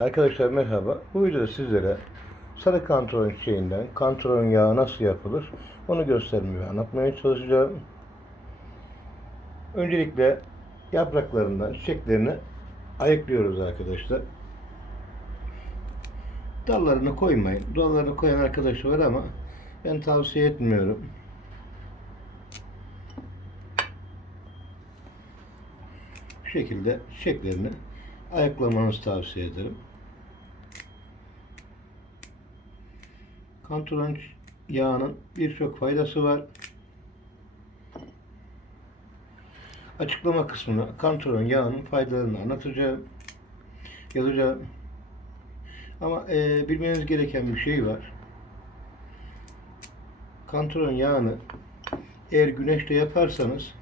Arkadaşlar merhaba. Bu videoda sizlere sarı kantron çiçeğinden kantron yağı nasıl yapılır onu göstermeye anlatmaya çalışacağım. Öncelikle yapraklarından çiçeklerini ayıklıyoruz arkadaşlar. Dallarını koymayın. Dallarını koyan arkadaş var ama ben tavsiye etmiyorum. Bu şekilde çiçeklerini ayıklamanızı tavsiye ederim. Kantron yağının birçok faydası var. Açıklama kısmına kantron yağının faydalarını anlatacağım. Yazacağım. Ama e, bilmeniz gereken bir şey var. Kantron yağını eğer güneşte yaparsanız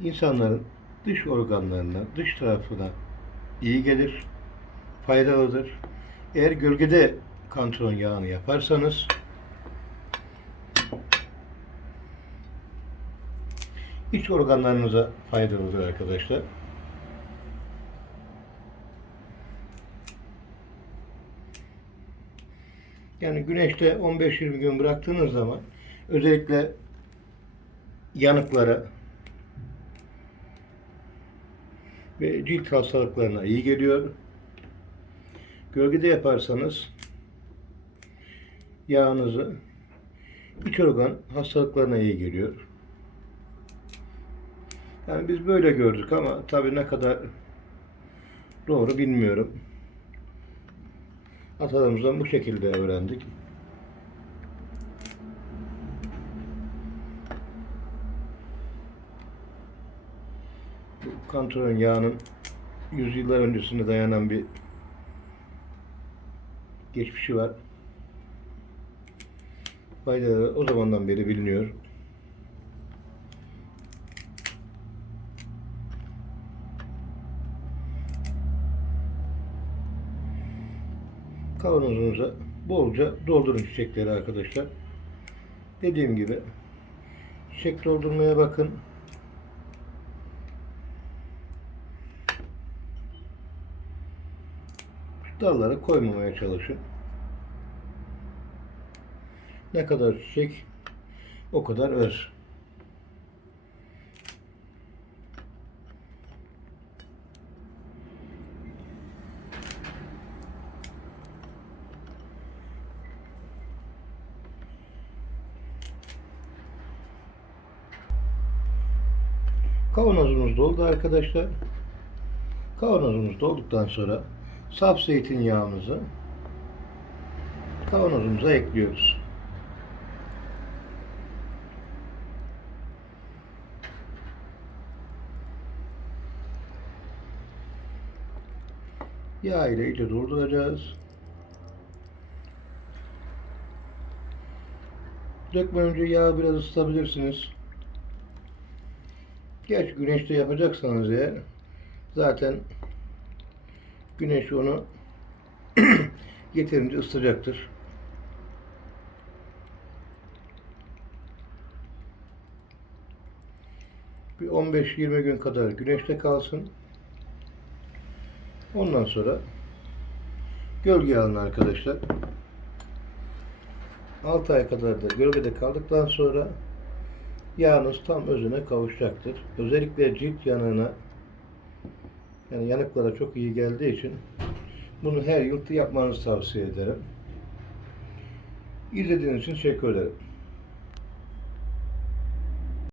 insanların dış organlarına, dış tarafına iyi gelir, faydalıdır. Eğer gölgede kantron yağını yaparsanız iç organlarınıza faydalıdır arkadaşlar. Yani güneşte 15-20 gün bıraktığınız zaman özellikle yanıklara ve cilt hastalıklarına iyi geliyor. Gölgede yaparsanız yağınızı iç organ hastalıklarına iyi geliyor. Yani biz böyle gördük ama tabii ne kadar doğru bilmiyorum. Atalarımızdan bu şekilde öğrendik. Bu kantron yağının yüzyıllar öncesine dayanan bir geçmişi var. Faydaları o zamandan beri biliniyor. Kavanozunuza bolca doldurun çiçekleri arkadaşlar. Dediğim gibi çiçek doldurmaya bakın. Dallara koymamaya çalışın. Ne kadar çiçek o kadar öz. Kavanozumuz doldu arkadaşlar. Kavanozumuz dolduktan sonra saf zeytinyağımızı kavanozumuza ekliyoruz. Yağ ile iyice dolduracağız. Dökmeden önce yağı biraz ısıtabilirsiniz. Geç güneşte yapacaksanız eğer zaten güneş onu yeterince ısıtacaktır. Bir 15-20 gün kadar güneşte kalsın. Ondan sonra gölge alın arkadaşlar. 6 ay kadar da gölgede kaldıktan sonra yağınız tam özüne kavuşacaktır. Özellikle cilt yanığına yani yanıklara çok iyi geldiği için bunu her yıl yapmanızı tavsiye ederim. İzlediğiniz için teşekkür ederim.